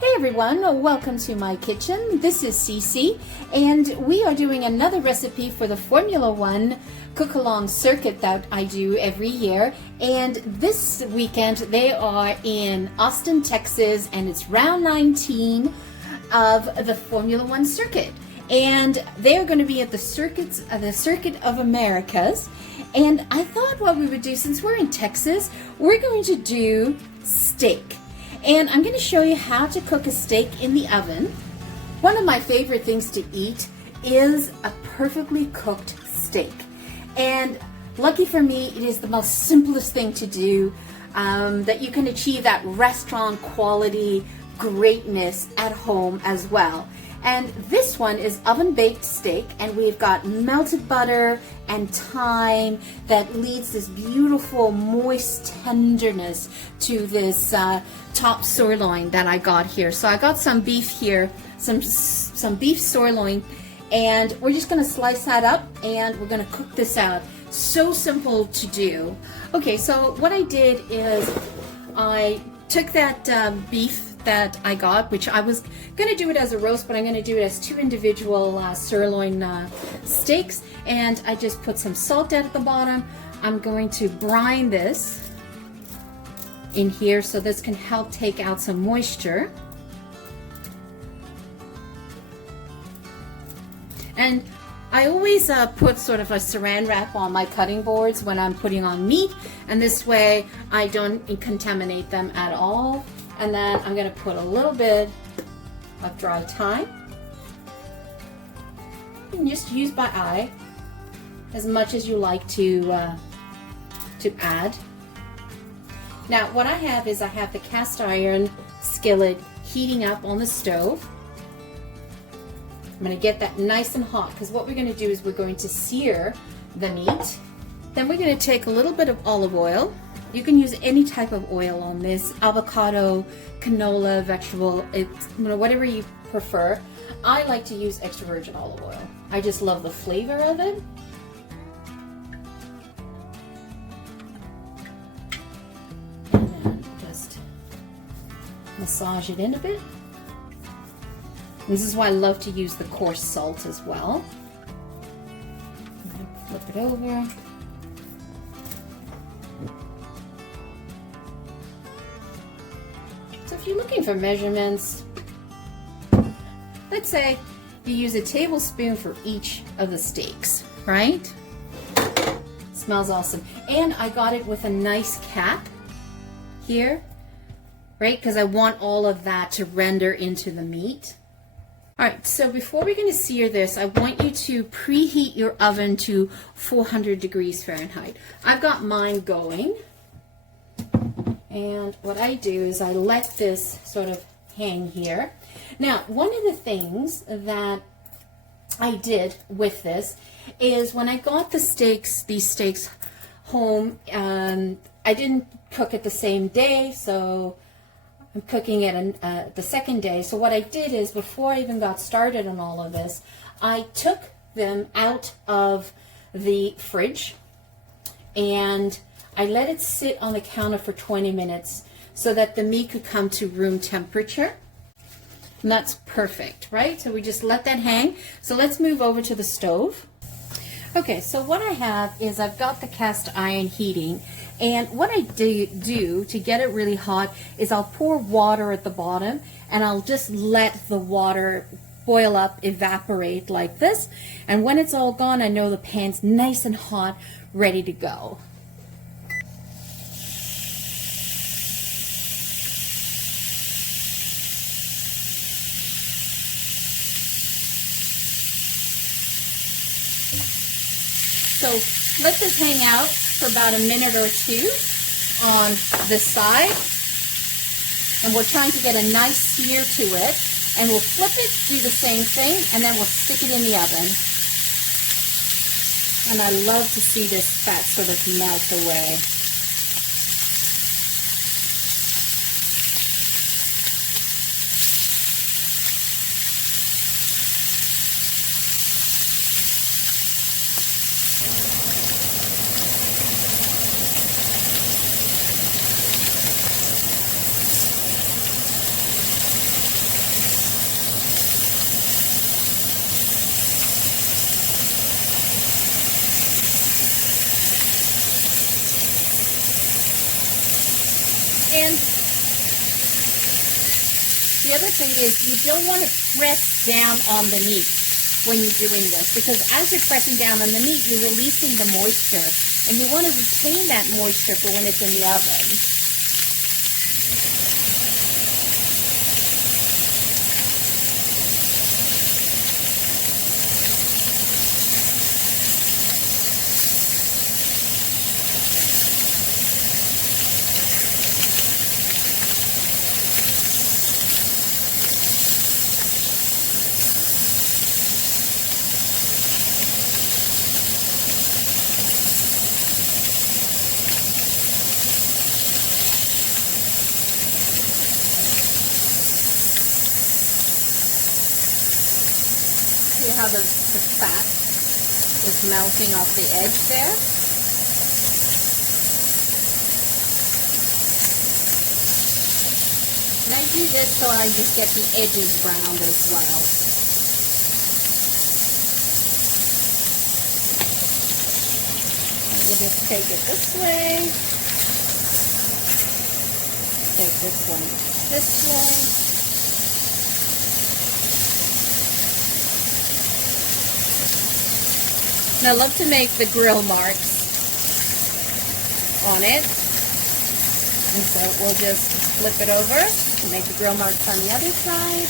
Hey everyone, welcome to my kitchen. This is Cece, and we are doing another recipe for the Formula One cook-along circuit that I do every year. And this weekend they are in Austin, Texas, and it's round 19 of the Formula One circuit. And they're going to be at the Circuit of Americas. And I thought what we would do, since we're in Texas, we're going to do steak. And I'm going to show you how to cook a steak in the oven. One of my favorite things to eat is a perfectly cooked steak. And lucky for me, it is the most simplest thing to do, that you can achieve that restaurant quality greatness at home as well. And this one is oven-baked steak, and we've got melted butter and thyme that leads this beautiful moist tenderness to this top sirloin that I got here. So I got some beef here, some beef sirloin, and we're just gonna slice that up and we're gonna cook this out. So simple to do. Okay, so what I did is I took that beef that I got, which I was going to do it as a roast, but I'm going to do it as two individual sirloin steaks, and I just put some salt at the bottom. I'm going to brine this in here so this can help take out some moisture. And I always put sort of a saran wrap on my cutting boards when I'm putting on meat, and this way I don't contaminate them at all. And then I'm going to put a little bit of dry thyme. You can just use by eye as much as you like to add. Now what I have is I have the cast iron skillet heating up on the stove. I'm going to get that nice and hot, because what we're going to do is we're going to sear the meat. Then we're going to take a little bit of olive oil. You can use any type of oil on this, avocado, canola, vegetable, it's, whatever you prefer. I like to use extra virgin olive oil. I just love the flavor of it. And then just massage it in a bit. This is why I love to use the coarse salt as well. Flip it over. So if you're looking for measurements, let's say you use a tablespoon for each of the steaks, right? Smells awesome. And I got it with a nice cap here, right? Because I want all of that to render into the meat. All right, so before we're going to sear this, I want you to preheat your oven to 400 degrees Fahrenheit. I've got mine going. And what I do is I let this sort of hang here. Now, one of the things that I did with this is when I got these steaks home, I didn't cook it the same day, so I'm cooking it the second day. So what I did is, before I even got started on all of this, I took them out of the fridge and I let it sit on the counter for 20 minutes so that the meat could come to room temperature. And that's perfect, right? So we just let that hang. So let's move over to the stove. Okay, so what I have is I've got the cast iron heating, and what I do to get it really hot is I'll pour water at the bottom, and I'll just let the water boil up, evaporate like this. And when it's all gone, I know the pan's nice and hot, ready to go. So let this hang out for about a minute or two on this side. And we're trying to get a nice sear to it. And we'll flip it, do the same thing, and then we'll stick it in the oven. And I love to see this fat sort of melt away. The other thing is you don't want to press down on the meat when you're doing this, because as you're pressing down on the meat, you're releasing the moisture, and you want to retain that moisture for when it's in the oven. See how the fat is melting off the edge there? And I do this so I just get the edges browned as well. We'll just take it this way. Take this one this way. And I love to make the grill marks on it. And so we'll just flip it over and make the grill marks on the other side.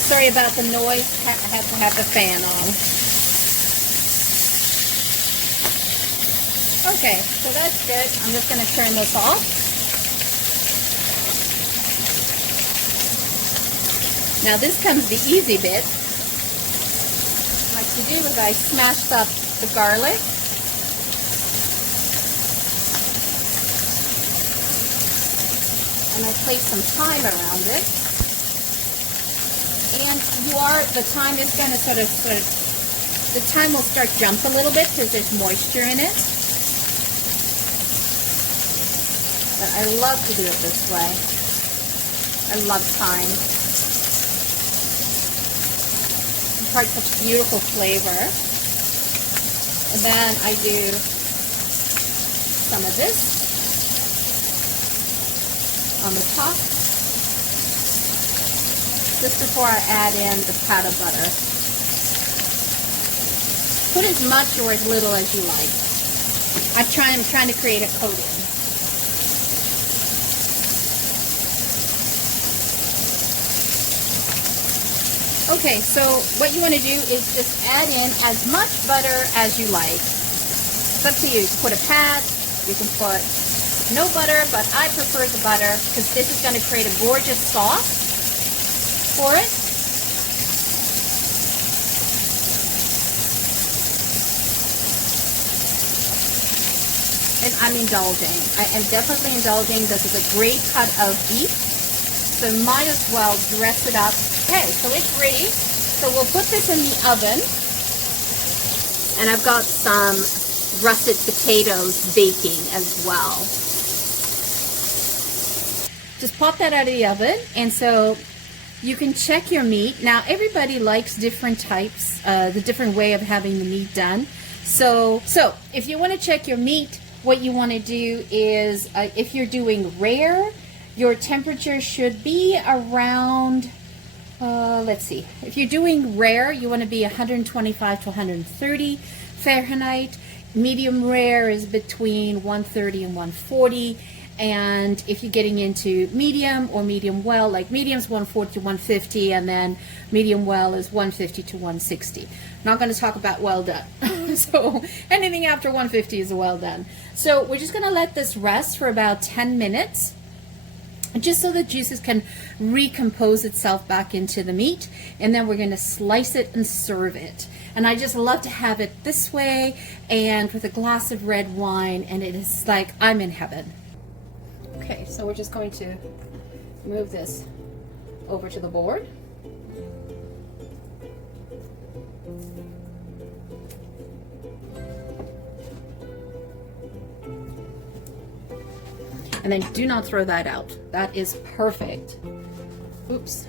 Sorry about the noise, I have to have the fan on. Okay, so that's good. I'm just going to turn this off. Now this comes the easy bit. What I like to do is I smashed up the garlic. And I place some thyme around it. And the thyme is going to the thyme will start to jump a little bit because there's moisture in it. But I love to do it this way. I love thyme. It's such beautiful flavor. And then I do some of this on the top, just before I add in the pat of butter. Put as much or as little as you like. I'm trying to create a coating. Okay, so what you want to do is just add in as much butter as you like. It's up to you. You can put a pat, you can put no butter, but I prefer the butter because this is going to create a gorgeous sauce for it. And I'm indulging. I am definitely indulging. This is a great cut of beef, so might as well dress it up. Okay, so it's ready. So we'll put this in the oven. And I've got some russet potatoes baking as well. Just pop that out of the oven. And so you can check your meat. Now, everybody likes different types, the different way of having the meat done. So if you want to check your meat, what you want to do is, if you're doing rare, your temperature should be around, let's see, if you're doing rare, you want to be 125 to 130 Fahrenheit. Medium rare is between 130 and 140. And if you're getting into medium or medium well, like medium's 140 to 150, and then medium well is 150 to 160. Not going to talk about well done. So anything after 150 is a well done. So we're just going to let this rest for about 10 minutes. Just so the juices can recompose itself back into the meat, and then we're going to slice it and serve it. And I just love to have it this way and with a glass of red wine, and it is like I'm in heaven. Okay, so we're just going to move this over to the board. And then do not throw that out. That is perfect. Oops.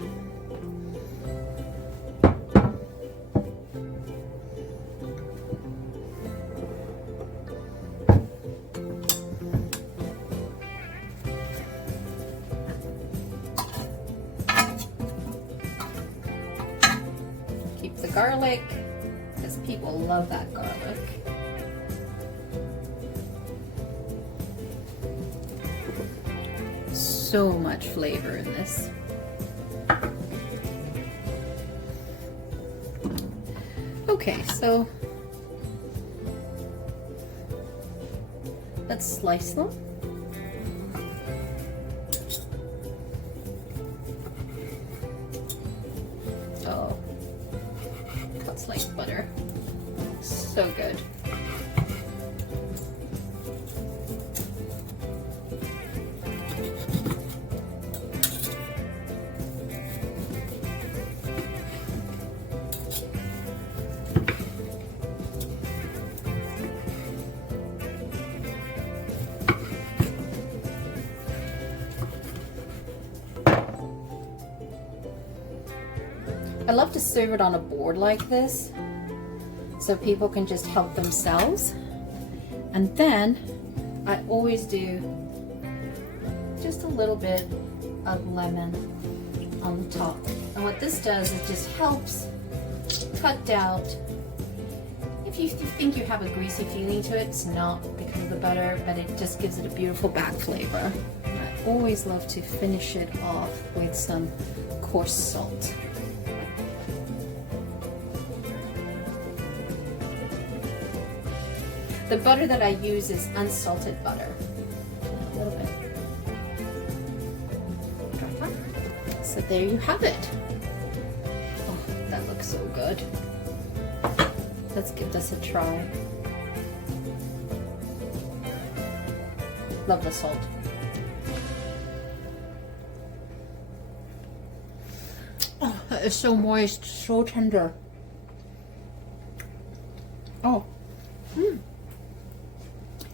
garlic, because people love that garlic. So much flavor in this. Okay, so let's slice them. Oh, cuts like butter. So good. I love to serve it on a board like this so people can just help themselves. And then I always do just a little bit of lemon on the top. And what this does, it just helps cut out. If you think you have a greasy feeling to it, it's not because of the butter, but it just gives it a beautiful back flavor. And I always love to finish it off with some coarse salt. The butter that I use is unsalted butter. A little bit. So there you have it. Oh, that looks so good. Let's give this a try. Love the salt. Oh, that is so moist, so tender. Oh.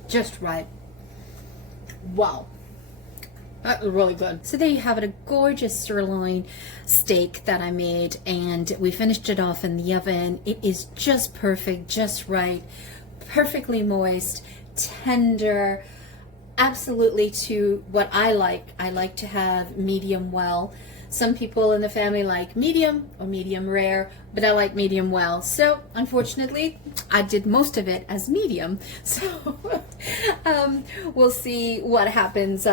Just right. Wow, that was really good. So there you have it, a gorgeous sirloin steak that I made, and we finished it off in the oven. It is just perfect, just right, perfectly moist, tender, absolutely to what I like. I like to have medium well. Some people in the family like medium or medium rare, but I like medium well. So unfortunately, I did most of it as medium. So we'll see what happens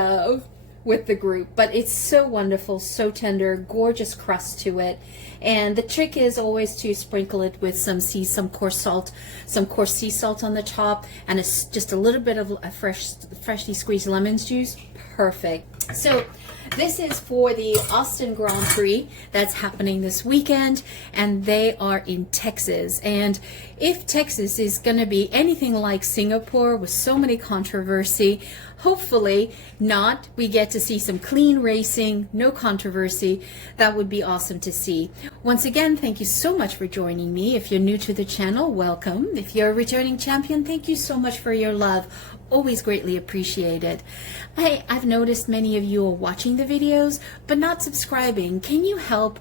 with the group. But it's so wonderful, so tender, gorgeous crust to it. And the trick is always to sprinkle it with some coarse salt, some coarse sea salt on the top, and it's just a little bit of a freshly squeezed lemon juice. Perfect. So this is for the Austin Grand Prix that's happening this weekend, and they are in Texas. And if Texas is going to be anything like Singapore with so many controversy, hopefully not. We get to see some clean racing, no controversy. That would be awesome to see. Once again, thank you so much for joining me. If you're new to the channel, welcome. If you're a returning champion, thank you so much for your love. Always greatly appreciated. I've noticed many of you are watching the videos but not subscribing. Can you help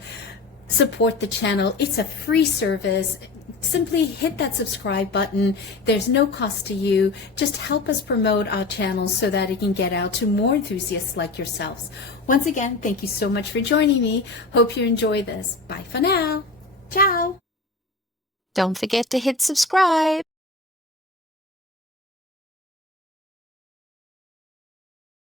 support the channel? It's a free service. Simply hit that subscribe button. There's no cost to you. Just help us promote our channel so that it can get out to more enthusiasts like yourselves. Once again, thank you so much for joining me. Hope you enjoy this. Bye for now. Ciao. Don't forget to hit subscribe.